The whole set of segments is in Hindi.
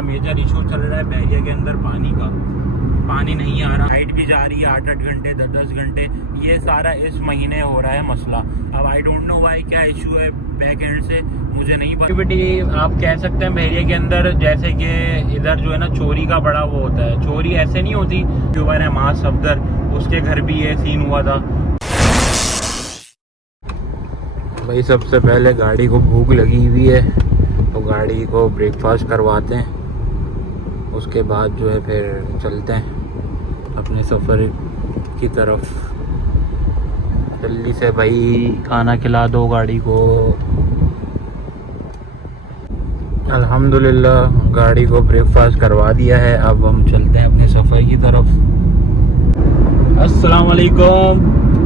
मेजर इशू चल रहा है बहरिया के अंदर पानी नहीं आ रहा। लाइट भी जा रही है 8-8 घंटे 10-10 घंटे। ये सारा इस महीने हो रहा है मसला। अब आई डोंट नो भाई क्या इशू है बैक एंड से, मुझे नहीं पता। आप कह सकते हैं बहरिया के अंदर जैसे कि इधर जो है ना चोरी का बड़ा वो होता है। चोरी ऐसे नहीं होती, यूट्यूबर है मास सफदर, उसके घर भी ये सीन हुआ था भाई। सबसे पहले गाड़ी को भूख लगी हुई है तो गाड़ी को ब्रेकफास्ट करवाते हैं, उसके बाद जो है फिर चलते हैं अपने सफ़र की तरफ। जल्दी से भाई खाना खिला दो गाड़ी को। अल्हम्दुलिल्लाह गाड़ी को ब्रेकफास्ट करवा दिया है। अब हम चलते हैं अपने सफ़र की तरफ। अस्सलाम वालेकुम,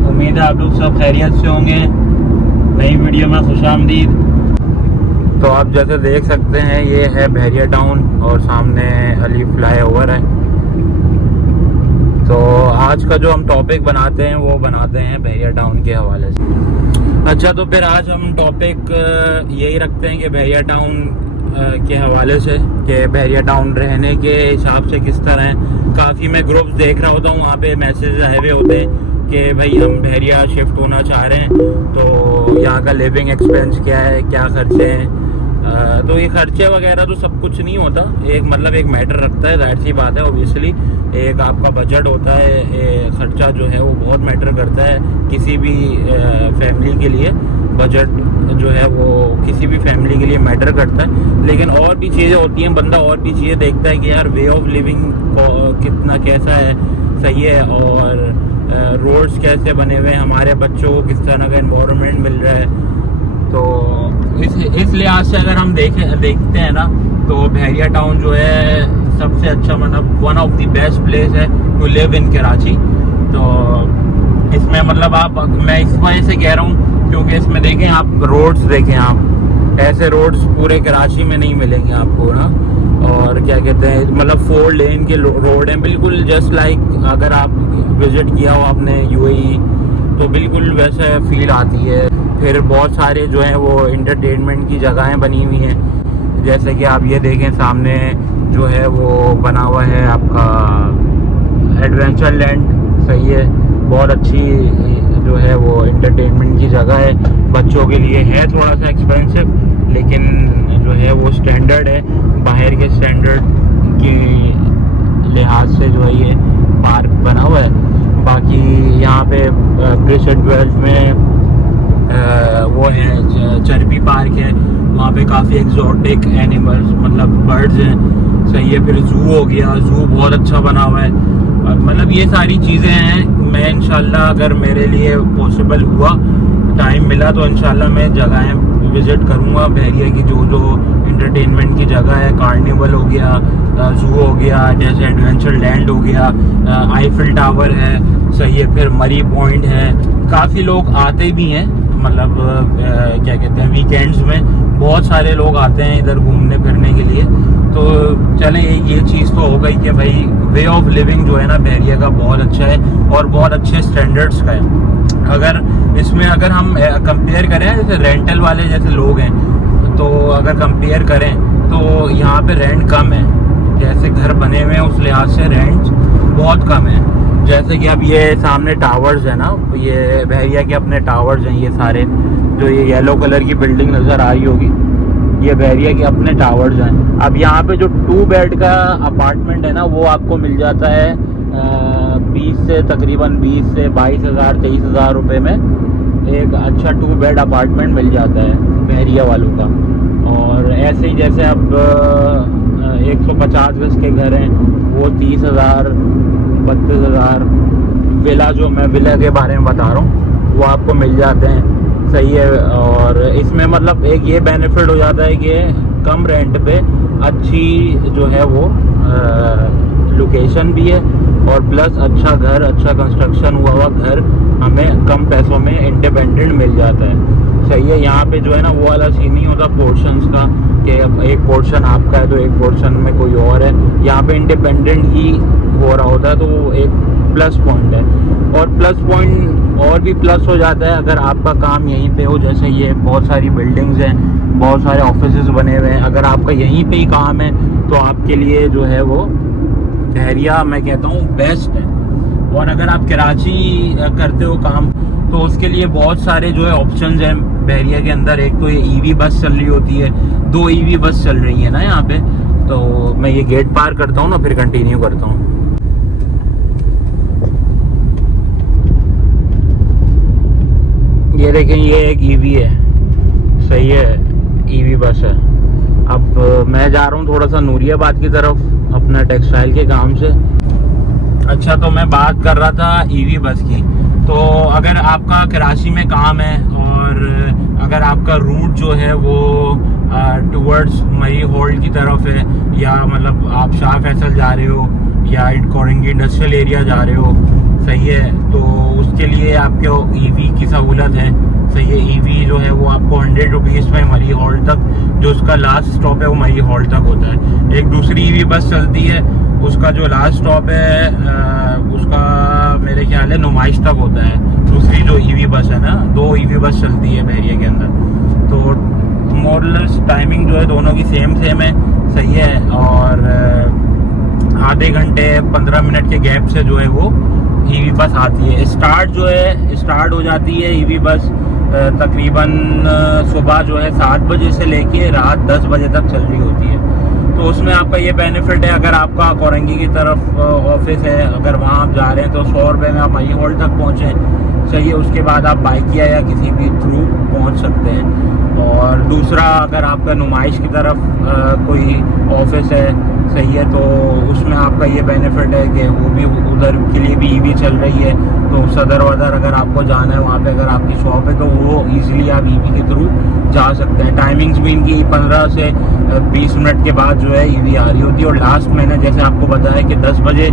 उम्मीद है आप लोग सब खैरियत से होंगे। नई वीडियो में खुशामदीद। तो आप जैसे देख सकते हैं ये है बहरिया टाउन और सामने अली फ्लाईओवर है। तो आज का जो हम टॉपिक बनाते हैं वो बनाते हैं बहरिया टाउन के हवाले से। अच्छा, तो फिर आज हम टॉपिक यही रखते हैं कि बहरिया टाउन के हवाले से कि बहरिया टाउन रहने के हिसाब से किस तरह है। काफ़ी मैं ग्रुप्स देख रहा होता हूँ, वहाँ पे मैसेज आए हुए होते हैं कि भाई हम बहरिया शिफ्ट होना चाह रहे हैं, तो यहाँ का लिविंग एक्सपेंस क्या है, क्या खर्चे हैं। तो ये खर्चे वगैरह तो सब कुछ नहीं होता, एक मतलब एक मैटर रखता है, जाहिर सी बात है। ओबियसली एक आपका बजट होता है, खर्चा जो है वो बहुत मैटर करता है किसी भी फैमिली के लिए। बजट जो है वो किसी भी फैमिली के लिए मैटर करता है। लेकिन और भी चीज़ें होती हैं, बंदा और भी चीज़ें देखता है कि यार वे ऑफ लिविंग कितना कैसा है, सही है, और रोड्स कैसे बने हुए हैं, हमारे बच्चों को किस तरह का एनवायरनमेंट मिल रहा है। तो इस लिहाज से अगर हम देखते हैं ना, तो बहरिया टाउन जो है सबसे अच्छा, मतलब one of the best place है टू लिव इन कराची। तो इसमें मतलब मैं इस वजह से कह रहा हूँ क्योंकि इसमें देखें आप रोड्स देखें, आप ऐसे रोड्स पूरे कराची में नहीं मिलेंगे आपको ना। और क्या कहते हैं, मतलब 4 लेन के रोड हैं बिल्कुल, जस्ट लाइक अगर आप विजिट किया हो आपने यूएई तो बिल्कुल वैसे फील आती है। फिर बहुत सारे जो हैं वो इंटरटेनमेंट की जगहें बनी हुई हैं, जैसे कि आप ये देखें सामने जो है वो बना हुआ है आपका एडवेंचर लैंड, सही है, बहुत अच्छी जो है वो इंटरटेनमेंट की जगह है। बच्चों के लिए है थोड़ा सा एक्सपेंसिव, लेकिन जो है वो स्टैंडर्ड है, बाहर के स्टैंडर्ड के लिहाज से जो है ये पार्क बना हुआ है। बाकी यहाँ पे प्रेशर 12 में वो है चरबी पार्क है, वहाँ पे काफ़ी एक्जोटिक एनिमल्स मतलब बर्ड्स हैं, सही है। फिर जू हो गया, जू बहुत अच्छा बना हुआ है। मतलब ये सारी चीज़ें हैं। मैं इंशाल्लाह अगर मेरे लिए पॉसिबल हुआ, टाइम मिला, तो इंशाल्लाह मैं जगहें विज़िट करूँगा बहरिया की, जो जो इंटरटेनमेंट की जगह है। कार्निवल हो गया, जू हो गया, जैसे एडवेंचर लैंड हो गया, आईफिल टावर है, सही है। फिर मरी पॉइंट है, काफ़ी लोग आते भी हैं, मतलब क्या कहते हैं वीकेंड्स में बहुत सारे लोग आते हैं इधर घूमने फिरने के लिए। तो चलें ये चीज़ तो हो गई कि भाई वे ऑफ लिविंग जो है ना बहरिया का बहुत अच्छा है और बहुत अच्छे स्टैंडर्ड्स का है। अगर हम कंपेयर करें जैसे रेंटल वाले जैसे लोग हैं, तो अगर कंपेयर करें तो यहाँ पे रेंट कम है, जैसे घर बने हुए हैं उस लिहाज से रेंट बहुत कम है। जैसे कि अब ये सामने टावर्स है ना, ये बहरिया के अपने टावर्स हैं, ये सारे जो ये येलो कलर की बिल्डिंग नज़र आ रही होगी, ये बहरिया के अपने टावर्स हैं। अब यहाँ पे जो 2 बेड का अपार्टमेंट है ना, वो आपको मिल जाता है 20 से तकरीबन 20 से 22,000 23,000 रुपये में एक अच्छा 2 बेड अपार्टमेंट मिल जाता है बहरिया वालों का। और ऐसे ही जैसे अब 150 गज के घर हैं, वो 30,000 32,000। विला, जो मैं विला के बारे में बता रहा हूँ, वो आपको मिल जाते हैं, सही है। और इसमें मतलब एक ये बेनिफिट हो जाता है कि कम रेंट पे अच्छी जो है वो लोकेशन भी है, और प्लस अच्छा घर, अच्छा कंस्ट्रक्शन हुआ घर हमें कम पैसों में इंडिपेंडेंट मिल जाता है, सही है। यहाँ पे जो है ना वो वाला सीन नहीं होता पोर्शंस का कि एक पोर्शन आपका है तो एक पोर्शन में कोई और है। यहाँ पे इंडिपेंडेंट ही हो रहा होता है, तो वो एक प्लस पॉइंट है। और प्लस पॉइंट और भी प्लस हो जाता है अगर आपका काम यहीं पे हो। जैसे ये बहुत सारी बिल्डिंग्स हैं, बहुत सारे ऑफिसेज बने हुए हैं, अगर आपका यहीं पे ही काम है तो आपके लिए जो है वो बहरिया मैं कहता हूँ बेस्ट है। और अगर आप कराची करते हो काम तो उसके लिए बहुत सारे जो है ऑप्शंस हैं बहरिया के अंदर। एक तो ये ईवी बस चल रही होती है, 2 ईवी बस चल रही है ना यहाँ पे। तो मैं ये गेट पार करता हूँ ना, फिर कंटिन्यू करता हूँ। ये देखें, ये एक ईवी है, सही है, ईवी बस है। अब मैं जा रहा हूँ थोड़ा सा नूरियाबाद की तरफ अपना टेक्सटाइल के काम से। अच्छा, तो मैं बात कर रहा था ईवी बस की। तो अगर आपका कराची में काम है और अगर आपका रूट जो है वो टुवर्ड्स मरी होल्ड की तरफ है, या मतलब आप शाह फैसल जा रहे हो या कोरंगी इंडस्ट्रियल एरिया जा रहे हो, सही है, तो उसके लिए आपके ईवी की सहूलत है। सही है, ईवी जो है वो आपको 100 रुपीज़ में मरी हॉल्ट तक, जो उसका लास्ट स्टॉप है वो मरी हॉल्ट तक होता है। एक दूसरी ईवी बस चलती है, उसका जो लास्ट स्टॉप है उसका मेरे ख्याल है नुमाइश तक होता है। दूसरी जो ईवी बस है ना, 2 ईवी बस चलती है बहरिया के अंदर। तो मोरलेस टाइमिंग जो है दोनों की सेम है, सही है। और आधे घंटे 15 मिनट के गैप से जो है वो ईवी बस आती है। स्टार्ट हो जाती है ईवी बस तकरीबन सुबह जो है 7 बजे से लेके रात 10 बजे तक चल रही होती है। तो उसमें आपका ये बेनिफिट है, अगर आपका कोरंगी की तरफ ऑफिस है, अगर वहाँ आप जा रहे हैं तो 100 रुपये में आप मई हॉल तक पहुँचें, सही है। उसके बाद आप बाइक या किसी भी थ्रू पहुँच सकते हैं। और दूसरा, अगर आपका नुमाइश की तरफ कोई ऑफिस है, सही है, तो उसमें आपका ये बेनिफिट है कि वो भी उधर के लिए भी ईवी चल रही है। तो सदर वदर अगर आपको जाना है वहाँ पे, अगर आपकी शॉप है तो वो इजीली आप ईवी के थ्रू जा सकते हैं। टाइमिंग्स भी इनकी 15 से 20 मिनट के बाद जो है ईवी आ रही होती है। और लास्ट मैंने जैसे आपको बताया कि 10 बजे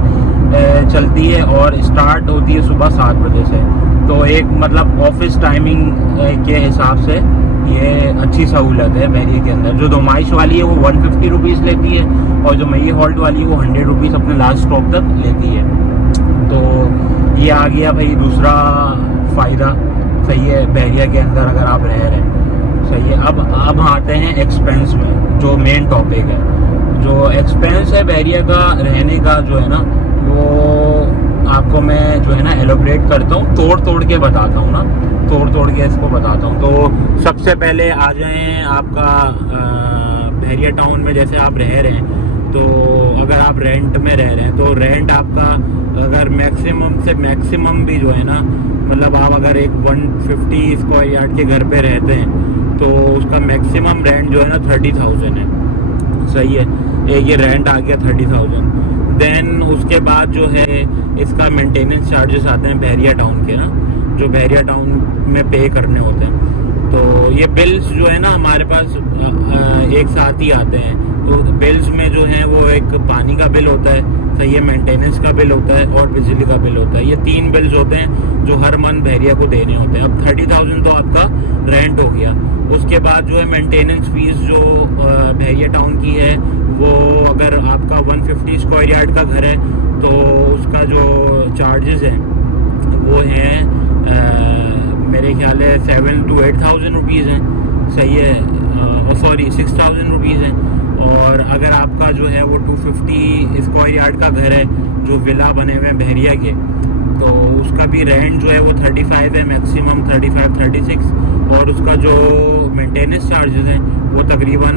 चलती है और स्टार्ट होती है सुबह 7 बजे से। तो एक मतलब ऑफिस टाइमिंग के हिसाब से ये अच्छी सहूलत है बहरिया के अंदर। जो नुमाइश वाली है वो 150 रुपीज़ लेती है, और जो मई हॉल्ट वाली है वो 100 रुपीज़ अपने लास्ट स्टॉप तक लेती है। तो ये आ गया भाई दूसरा फ़ायदा, सही है, बहरिया के अंदर अगर आप रह रहे हैं, सही है। अब आते हैं एक्सपेंस में, जो मेन टॉपिक है। जो एक्सपेंस है बहरिया का रहने का जो है ना, वो आपको मैं जो है ना एलोबरेट करता हूँ, तोड़ के बताता हूँ ना, तोड़ के इसको बताता हूँ। तो सबसे पहले आ जाएं आपका बहरिया टाउन में। जैसे आप रह रहे हैं तो अगर आप रेंट में रह रहे हैं तो रेंट आपका अगर मैक्सिमम से मैक्सिमम भी जो है ना, मतलब आप अगर एक 150 स्क्वायर यार्ड के घर पे रहते हैं तो उसका मैक्सिमम रेंट जो है ना 30,000 है, सही है। एक ये रेंट आ गया 30,000। देन उसके बाद जो है इसका मेंटेनेंस चार्जेस आते हैं बहरिया टाउन के ना, जो बहरिया टाउन में पे करने होते हैं। तो ये बिल्स जो है ना हमारे पास एक साथ ही आते हैं। तो बिल्स में जो है वो एक पानी का बिल होता है, सही है, मेंटेनेंस का बिल होता है और बिजली का बिल होता है। ये 3 बिल्स होते हैं जो हर मंथ बहरिया को देने होते हैं। अब 30,000 तो आपका रेंट हो गया। उसके बाद जो है मेंटेनेंस फीस जो बहरिया टाउन की है, वो अगर आपका 150 स्क्वायर यार्ड का घर है तो उसका जो चार्जेस हैं वो हैं मेरे ख्याल है 7,000 to 8,000 रुपीज़ हैं, सही है, सॉरी 6,000 रुपीज़ हैं। और अगर आपका जो है वो 250 स्क्वायर यार्ड का घर है जो विला बने हुए हैं बहरिया के, तो उसका भी रेंट जो है वो 35 है, मैक्सिमम 35-36। और उसका जो मेंटेनेंस चार्जेस हैं वो तकरीबन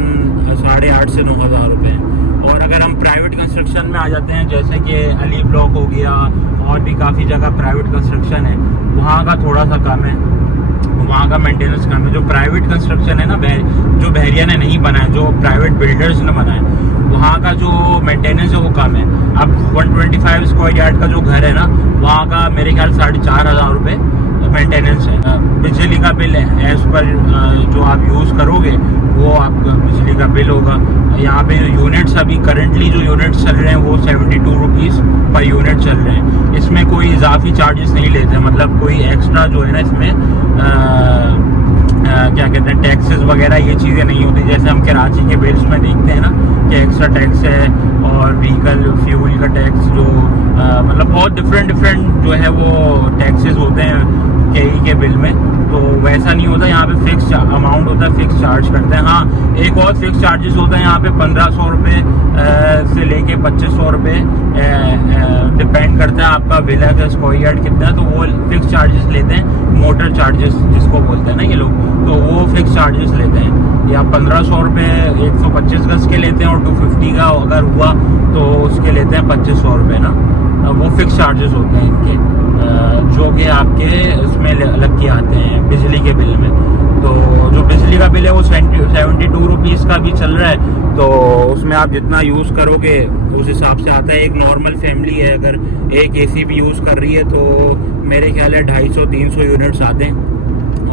8,500 से 9,000 रुपये हैं। और अगर हम प्राइवेट कंस्ट्रक्शन में आ जाते हैं, जैसे कि अली ब्लॉक हो गया और भी काफ़ी जगह प्राइवेट कंस्ट्रक्शन है, वहाँ का थोड़ा सा कम है, वहाँ का मेंटेनेंस कम है। जो प्राइवेट कंस्ट्रक्शन है ना जो बहरिया ने नहीं बनाया, जो प्राइवेट बिल्डर्स ने बनाया, वहाँ का जो मेंटेनेंस है वो कम है। अब 125 स्क्वायर यार्ड का जो घर है ना, वहाँ का मेरे ख्याल 4,500 रुपये मेंटेनेंस है। बिजली का बिल है एज पर जो आप यूज़ करोगे वो आपका बिजली का बिल होगा। यहाँ पे यूनिट्स अभी करंटली जो यूनिट्स चल रहे हैं वो 72 रुपीज़ पर यूनिट चल रहे हैं। इसमें कोई इजाफी चार्जेस नहीं लेते, मतलब कोई एक्स्ट्रा जो है ना इसमें क्या कहते हैं टैक्सेस वगैरह ये चीज़ें नहीं होती, जैसे हम कराची के बिल्स में देखते हैं ना कि एक्स्ट्रा टैक्स है और व्हीकल फ्यूल का टैक्स जो मतलब बहुत डिफरेंट जो है वो टैक्सेस होते हैं केई के बिल में। तो वैसा नहीं होता, यहाँ पे फिक्स अमाउंट होता है, फिक्स चार्ज करते हैं। हाँ, एक और फिक्स चार्जेस होता है यहाँ पे 1500 रुपये से लेके 2500 रुपये, डिपेंड करता है आपका विला का स्क्वायर यार्ड कितना है। तो वो फिक्स चार्जेस लेते हैं, मोटर चार्जेस जिसको बोलते हैं ना ये लोग, तो वो फिक्स चार्जेस लेते हैं। या 1500 रुपये 125 गज के लेते हैं, और 250 का अगर हुआ तो उसके लेते हैं 2500 रुपये ना। वो फिक्स चार्जेस होते हैं इनके, जो कि आपके उसमें अलग के आते हैं बिजली के बिल में। तो जो बिजली का बिल है वो 72 रुपीज़ का भी चल रहा है। तो उसमें आप जितना यूज़ करोगे उस हिसाब से आता है। एक नॉर्मल फैमिली है, अगर एक एसी भी यूज़ कर रही है तो मेरे ख्याल है 250-300 यूनिट्स आते हैं,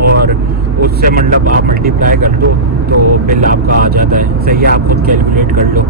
और उससे मतलब आप मल्टीप्लाई कर दो तो बिल आपका आ जाता है। सही है, आप खुद कैलकुलेट कर लो।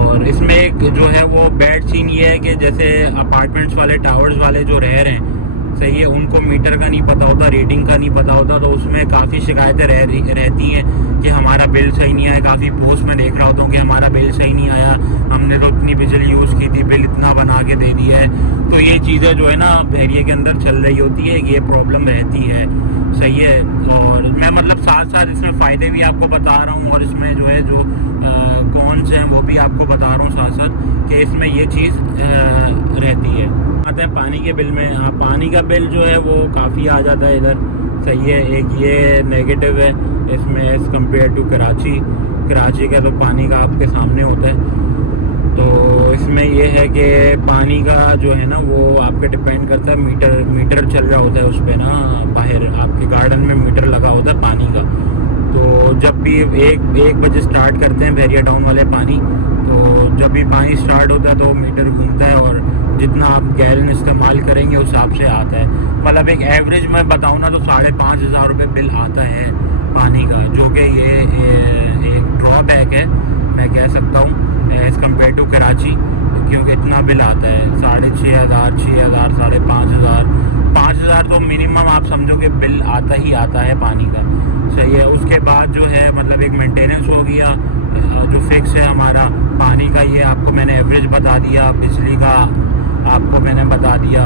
और इसमें एक जो है वो बैड सीन ये है कि जैसे अपार्टमेंट्स वाले, टावर्स वाले जो रह रहे हैं, सही है, उनको मीटर का नहीं पता होता, रेटिंग का नहीं पता होता। तो उसमें काफ़ी शिकायतें रहती हैं कि हमारा बिल सही नहीं आया। काफ़ी पोस्ट में देख रहा होता हूँ कि हमारा बिल सही नहीं आया, हमने तो इतनी बिजली यूज़ की थी, बिल इतना बना के दे दिया है। तो ये चीज़ें जो है ना बहरिया के अंदर चल रही होती है, ये प्रॉब्लम रहती है। सही है, और मैं मतलब साथ साथ इसमें फ़ायदे भी आपको बता रहा हूँ, और इसमें जो है जो कौन से हैं वो भी आपको बता रहा हूँ साथ साथ, कि इसमें ये चीज़ रहती है। आते हैं पानी के बिल में। हाँ, पानी का बिल जो है वो काफ़ी आ जाता है इधर। सही है, एक ये नेगेटिव है इसमें एज़ कम्पेयर टू कराची का तो पानी का आपके सामने होता है। तो इसमें ये है कि पानी का जो है ना वो आपके डिपेंड करता है, मीटर चल रहा होता है उस पर ना, बाहर आपके गार्डन में मीटर लगा होता है पानी का। तो जब भी एक बजे स्टार्ट करते हैं बहरिया टाउन वाले पानी, तो जब भी पानी स्टार्ट होता है तो मीटर घूमता है, और जितना आप गैलन इस्तेमाल करेंगे उस हिसाब से आता है। मतलब एक एवरेज मैं बताऊँ ना तो 5500 रुपये बिल आता है पानी का, जो कि ये एक ड्रॉबैक है मैं कह सकता हूँ एज़ कम्पेयर टू कराची, क्योंकि इतना बिल आता है 6500, 6000, 5500, 5000 तो मिनिमम आप समझो कि बिल आता ही आता है पानी का। सही है, उसके बाद जो है मतलब एक मेंटेनेंस हो गया जो फिक्स है हमारा पानी का, ये आपको मैंने एवरेज बता दिया, बिजली का आपको मैंने बता दिया,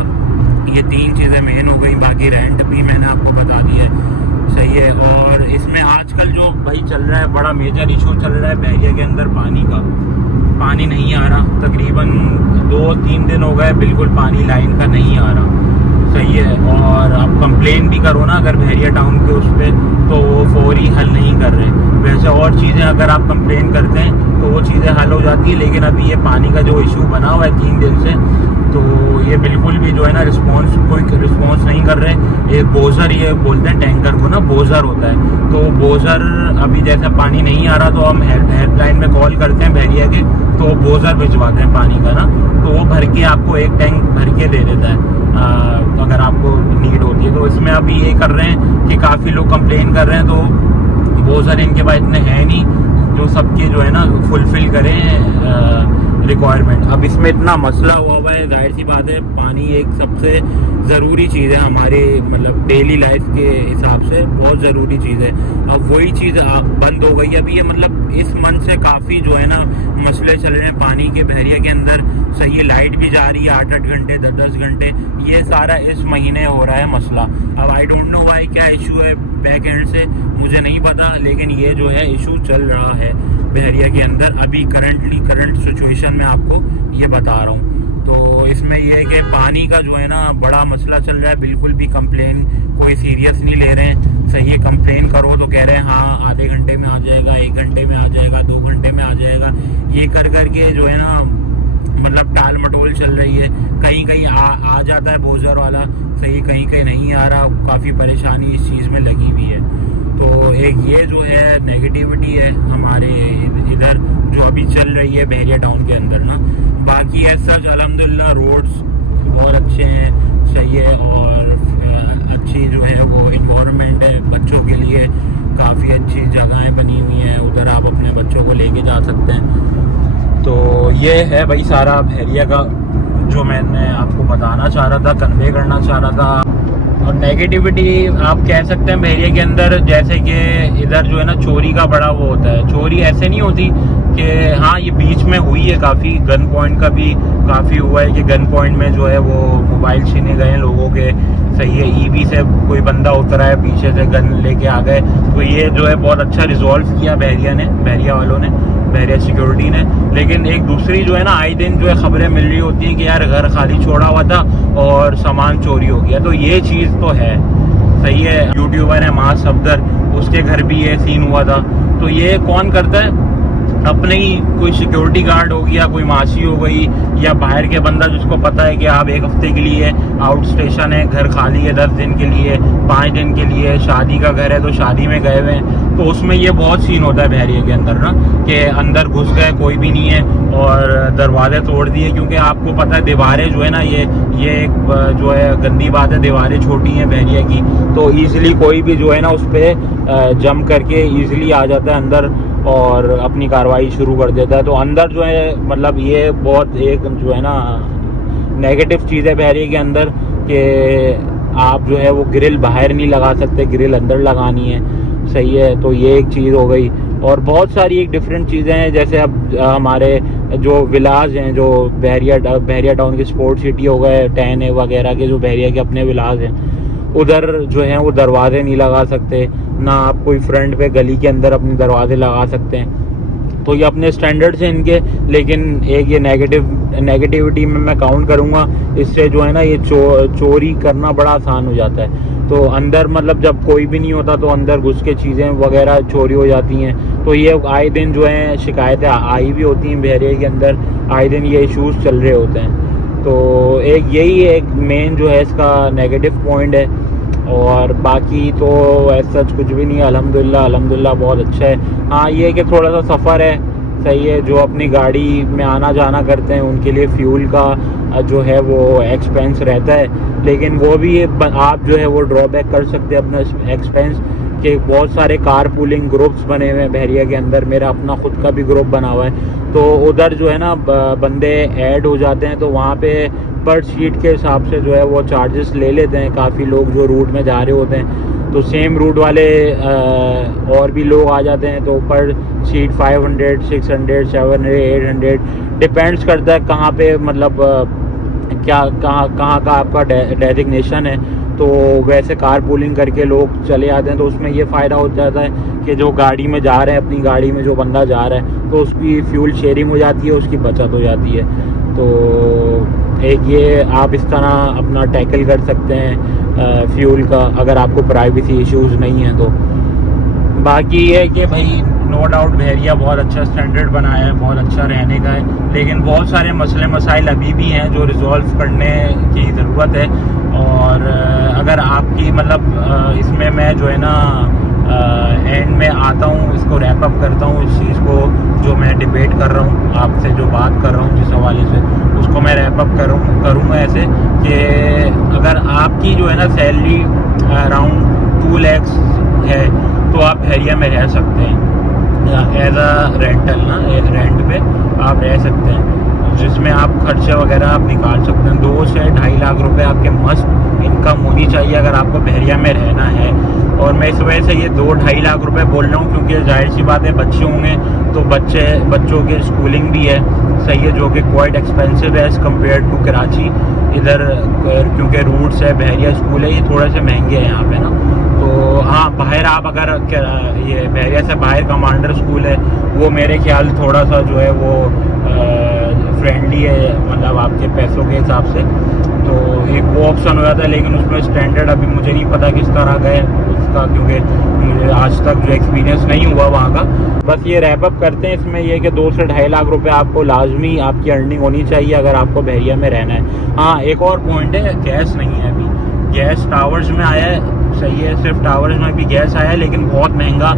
ये 3 चीज़ें मेन हो गई। बाकी रेंट भी मैंने आपको बता दिया है। सही है, और इसमें आजकल जो भाई चल रहा है, बड़ा मेजर इशू चल रहा है बहरिया के अंदर पानी का। पानी नहीं आ रहा, तकरीबन 2-3 दिन हो गए बिल्कुल पानी लाइन का नहीं आ रहा। सही है, और आप कंप्लेन भी करो ना अगर बहरिया टाउन के उस पर, तो वो फौरी हल नहीं कर रहे। वैसे और चीज़ें अगर आप कंप्लेन करते हैं तो वो चीज़ें हल हो जाती है, लेकिन अभी ये पानी का जो इशू बना हुआ है 3 दिन से, तो ये बिल्कुल भी जो है ना कोई रिस्पॉन्स नहीं कर रहे। एक बोजर, ये बोलते हैं टैंकर को ना, बोजर होता है, तो बोजर अभी जैसा पानी नहीं आ रहा तो हम हेल्पलाइन में कॉल करते हैं बहरिया के, तो बोजर भिजवाते हैं पानी का ना, तो वो भर के आपको एक टैंक भर के दे देता है अगर आपको नीड होती है। तो इसमें अभी ये कर रहे हैं कि काफ़ी लोग कंप्लेन कर रहे हैं, तो बोजर इनके पास इतने हैं नहीं जो सबके जो है ना फुलफ़िल करें रिक्वायरमेंट। अब इसमें इतना मसला हुआ है, जाहिर सी बात है पानी एक सबसे ज़रूरी चीज़ है हमारे मतलब डेली लाइफ के हिसाब से, बहुत ज़रूरी चीज़ है। अब वही चीज़ बंद हो गई अभी, ये मतलब इस मंथ से काफ़ी जो है ना मसले चल रहे हैं पानी के बहरिया के अंदर। सही, लाइट भी जा रही है 8-8 घंटे, 10-10 घंटे, ये सारा इस महीने हो रहा है मसला। अब आई डोंट नो वाई, क्या इशू है बैक एंड से मुझे नहीं पता, लेकिन ये जो है इशू चल रहा है बहरिया के अंदर अभी करंट सिचुएशन में आपको ये बता रहा हूँ। तो इसमें ये है कि पानी का जो है ना बड़ा मसला चल रहा है, बिल्कुल भी कंप्लेन कोई सीरियस नहीं ले रहे हैं। सही है, कंप्लेन करो तो कह रहे हैं हाँ आधे घंटे में आ जाएगा, 1 घंटे में आ जाएगा, 2 घंटे में आ जाएगा, ये कर करके जो है ना मतलब टाल मटोल चल रही है। कहीं कहीं आ जाता है बोजर वाला, सही, कहीं कहीं नहीं आ रहा, काफ़ी परेशानी इस चीज़ में लगी हुई है। तो एक ये जो है नेगेटिविटी है हमारे इधर जो अभी चल रही है बहरिया टाउन के अंदर ना। बाकी ऐसा अल्हम्दुलिल्लाह रोड्स बहुत अच्छे हैं, सही है, और अच्छी जो है वो इन्वायरमेंट है बच्चों के लिए, काफ़ी अच्छी जगहें बनी हुई हैं, उधर आप अपने बच्चों को लेके जा सकते हैं। तो ये है भाई सारा बहरिया का जो मैंने आपको बताना चाह रहा था, कन्वे करना चाह रहा था। और नेगेटिविटी आप कह सकते हैं बहरिया के अंदर, जैसे कि इधर जो है ना चोरी का बड़ा वो होता है। चोरी ऐसे नहीं होती कि हाँ ये बीच में हुई है, काफ़ी गन पॉइंट का भी काफ़ी हुआ है कि गन पॉइंट में जो है वो मोबाइल छीने गए हैं लोगों के। सही है, ईवी से कोई बंदा उतरा है, पीछे से गन लेके आ गए। तो ये जो है बहुत अच्छा रिजॉल्व किया बहरिया वालों ने, बहरिया सिक्योरिटी ने। लेकिन एक दूसरी जो है ना, आए दिन जो है खबरें मिल रही होती हैं कि यार घर खाली छोड़ा हुआ था और सामान चोरी हो गया। तो ये चीज़ तो है, सही है। यूट्यूबर है मास सफदर, उसके घर भी ये सीन हुआ था। तो ये कौन करता है? अपने ही कोई सिक्योरिटी गार्ड हो गया, कोई मासी हो गई, या बाहर के बंदा जिसको पता है कि आप एक हफ्ते के लिए आउट स्टेशन है, घर खाली है 10 दिन के लिए, 5 दिन के लिए, शादी का घर है तो शादी में गए हुए हैं। तो उसमें ये बहुत सीन होता है बहरिया के अंदर ना, कि अंदर घुस गए, कोई भी नहीं है और दरवाजे तोड़ दिए। क्योंकि आपको पता है दीवारें जो है ना, ये एक जो है गंदी बात है, दीवारें छोटी हैं बहरिया की, तो ईजिली कोई भी जो है ना उस पर जंप करके ईजिली आ जाता है अंदर और अपनी कार्रवाई शुरू कर देता है। तो अंदर जो है मतलब ये बहुत एक जो है ना नेगेटिव चीज़ है बहरिया के अंदर, कि आप जो है वो ग्रिल बाहर नहीं लगा सकते, ग्रिल अंदर लगानी है। सही है, तो ये एक चीज़ हो गई। और बहुत सारी एक डिफरेंट चीज़ें हैं, जैसे अब हमारे जो विलाज हैं, जो बहरिया टाउन की स्पोर्ट सिटी हो गए, टैन है वगैरह के, जो बहरिया के अपने विलाज हैं, उधर जो है वो दरवाजे नहीं लगा सकते ना, आप कोई फ्रंट पे गली के अंदर अपने दरवाजे लगा सकते हैं। तो ये अपने स्टैंडर्ड्स हैं इनके। लेकिन एक ये नेगेटिविटी में मैं काउंट करूँगा, इससे जो है ना ये चोरी करना बड़ा आसान हो जाता है। तो अंदर मतलब जब कोई भी नहीं होता तो अंदर घुस के चीज़ें वगैरह चोरी हो जाती हैं। तो ये आए दिन जो है शिकायतें आई भी होती हैं बहरिया के अंदर, आए दिन ये इश्यूज़ चल रहे होते हैं। तो एक यही एक मेन जो है इसका नेगेटिव पॉइंट है। और बाकी तो ऐसा कुछ भी नहीं है, अल्हम्दुलिल्लाह बहुत अच्छा है। हाँ, ये कि थोड़ा सा सफ़र है, सही है, जो अपनी गाड़ी में आना जाना करते हैं उनके लिए फ्यूल का जो है वो एक्सपेंस रहता है। लेकिन वो भी आप जो है वो ड्रॉबैक कर सकते हैं अपना एक्सपेंस, के बहुत सारे कार पूलिंग ग्रुप्स बने हुए हैं बहरिया के अंदर। मेरा अपना खुद का भी ग्रुप बना हुआ है, तो उधर जो है ना बंदे ऐड हो जाते हैं, तो वहाँ पे पर सीट के हिसाब से जो है वो चार्जेस ले लेते हैं काफ़ी लोग जो रूट में जा रहे होते हैं। तो सेम रूट वाले और भी लोग आ जाते हैं, तो पर सीट 500, 600, 700, 800 डिपेंड्स करता है कहाँ पे, मतलब कहाँ का आपका डेजिग्नेशन है। तो वैसे कार पूलिंग करके लोग चले आते हैं। तो उसमें ये फ़ायदा हो जाता है कि जो गाड़ी में जा रहे हैं, अपनी गाड़ी में जो बंदा जा रहा है, तो उसकी फ्यूल शेयरिंग हो जाती है, उसकी बचत हो जाती है। तो एक ये आप इस तरह अपना टैकल कर सकते हैं फ्यूल का, अगर आपको प्राइवेसी इश्यूज़ नहीं है तो। बाकी ये कि भाई नो डाउट बहरिया बहुत अच्छा स्टैंडर्ड बनाया है, बहुत अच्छा रहने का है। लेकिन बहुत सारे मसले मसाइल अभी भी हैं जो रिजॉल्व करने की ज़रूरत है। और अगर आपकी मतलब इसमें मैं जो है ना एंड में आता हूँ, इसको रैप अप करता हूँ, इस चीज़ को जो मैं डिबेट कर रहा हूँ आपसे, जो बात कर रहा हूँ जिस हवाले से, उसको मैं रैप अप करूँगा ऐसे कि अगर आपकी जो है ना सैलरी अराउंड 2 लाख है तो आप बहरिया में रह सकते हैं एज अ रेंटल ना, रेंट पे आप रह सकते हैं, जिसमें आप खर्चे वगैरह आप निकाल सकते हैं। 2 से 2.5 लाख रुपए आपके मस्ट इनकम होनी चाहिए अगर आपको बहरिया में रहना है। और मैं इस वजह से ये 2-2.5 लाख रुपए बोल रहा हूँ क्योंकि जाहिर सी बात है बच्चे होंगे तो बच्चों की स्कूलिंग भी है, सही है, जो कि क्वाइट एक्सपेंसिव है एज़ कम्पेयर टू कराची इधर, क्योंकि रूट्स है, बहरिया स्कूल है, ये थोड़े से महंगे हैं यहाँ पे ना। तो हाँ, बाहर आप अगर ये बहरिया से बाहर कमांडर स्कूल है, वो मेरे ख्याल थोड़ा सा जो है वो फ्रेंडली है, मतलब आपके पैसों के हिसाब से, तो एक वो ऑप्शन हो जाता है। लेकिन उसमें स्टैंडर्ड अभी मुझे नहीं पता किस तरह का है उसका, क्योंकि मुझे आज तक जो एक्सपीरियंस नहीं हुआ वहाँ का। बस ये रैप अप करते हैं इसमें, ये कि 2 से 2.5 लाख रुपए आपको लाजमी आपकी अर्निंग होनी चाहिए अगर आपको बहरिया में रहना है। हाँ, एक और पॉइंट है, गैस नहीं है अभी, गैस टावर्स में आया है, सही है, सिर्फ टावर्स में भी गैस आया है, लेकिन बहुत महंगा।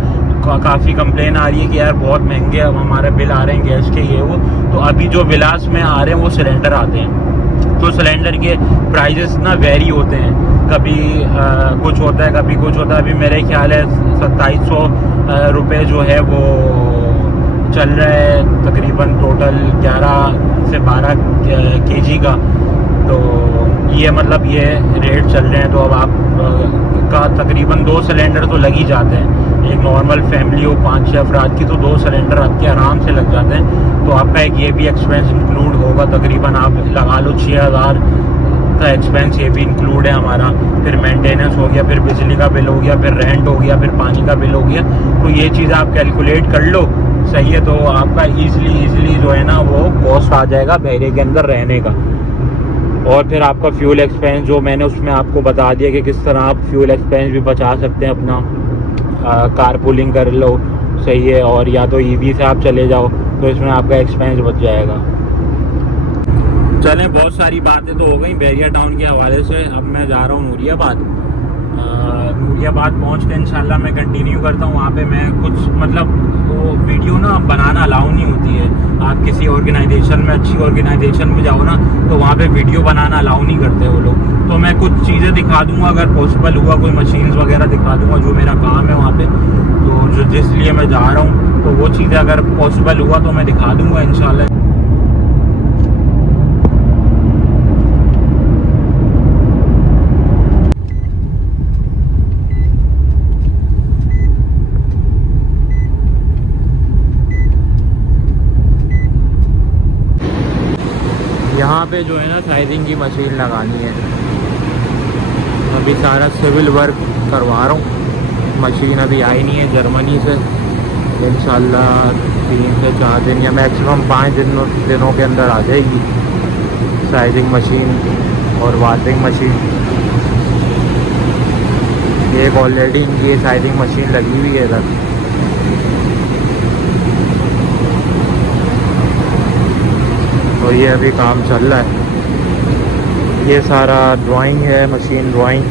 काफ़ी कंप्लेन आ रही है कि यार बहुत महंगे अब हमारे बिल आ रहे हैं गैस के, ये वो। तो अभी जो विलास में आ रहे हैं वो सिलेंडर आते हैं, तो सिलेंडर के प्राइजेस ना वेरी होते हैं, कभी कुछ होता है, कभी कुछ होता है। अभी मेरे ख्याल है 2700 रुपये जो है वो चल रहा है तकरीबन, टोटल 11 से 12 kg का। तो ये मतलब ये रेट चल रहे हैं। तो अब आप का तकरीबन 2 सिलेंडर तो लग ही जाते हैं। एक नॉर्मल फैमिली हो 5-6 अफराद की तो 2 सिलेंडर आपके आराम से लग जाते हैं। तो आपका एक ये भी एक्सपेंस इंक्लूड होगा, तकरीबन आप लगा लो 6000 का एक्सपेंस ये भी इंक्लूड है हमारा। फिर मेंटेनेंस हो गया, फिर बिजली का बिल हो गया, फिर रेंट हो गया, फिर पानी का बिल हो गया। तो ये चीज़ आप कैलकुलेट कर लो, सही है। तो आपका ईज़िली जो है ना वो कॉस्ट आ जाएगा बहरे के अंदर रहने का। और फिर आपका फ्यूल एक्सपेंस जो मैंने उसमें आपको बता दिया कि किस तरह आप फ्यूल एक्सपेंस भी बचा सकते हैं अपना, कार पूलिंग कर लो, सही है। और या तो ईवी से आप चले जाओ तो इसमें आपका एक्सपेंस बच जाएगा। चलें, बहुत सारी बातें तो हो गई बहरिया टाउन के हवाले से। अब मैं जा रहा हूँ नूरियाबाद। नूरियाबाद पहुँच के इंशाल्लाह मैं कंटिन्यू करता हूँ। वहाँ पे मैं कुछ मतलब वो वीडियो ना बनाना अलाउ नहीं होती है। आप किसी ऑर्गेनाइजेशन में, अच्छी ऑर्गेनाइजेशन में जाओ ना तो वहाँ पे वीडियो बनाना अलाउ नहीं करते वो लोग। तो मैं कुछ चीज़ें दिखा दूँगा, अगर पॉसिबल हुआ कोई मशीन्स वगैरह दिखा दूँगा जो मेरा काम है वहाँ पे। तो जो जिस लिए मैं जा रहा हूँ तो वो चीज़ें अगर पॉसिबल हुआ तो मैं दिखा दूँगा इंशाल्लाह। यहाँ पे जो है ना साइजिंग की मशीन लगानी है। अभी सारा सिविल वर्क करवा रहा हूँ। मशीन अभी आई नहीं है जर्मनी से, इंशाल्लाह 3 से 4 दिन या मैक्सिमम 5 दिनों के अंदर आ जाएगी साइजिंग मशीन और वाटरिंग मशीन। एक ऑलरेडी इनकी साइजिंग मशीन लगी हुई है इधर। तो ये अभी काम चल रहा है। ये सारा ड्राइंग है, machine drawing.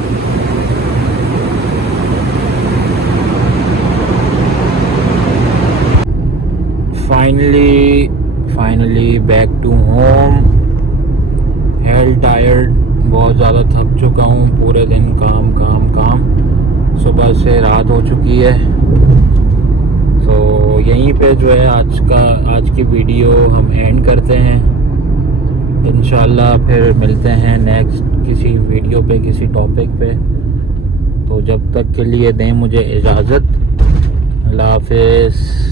Finally back to home. Health tired, बहुत ज़्यादा थक चुका हूँ। पूरे दिन काम काम काम, सुबह से रात हो चुकी है। तो यहीं पे जो है आज की वीडियो हम एंड करते हैं। इंशाल्लाह फिर मिलते हैं नेक्स्ट किसी वीडियो पे, किसी टॉपिक पे। तो जब तक के लिए दें मुझे इजाज़त। अल्लाह हाफ़िज़।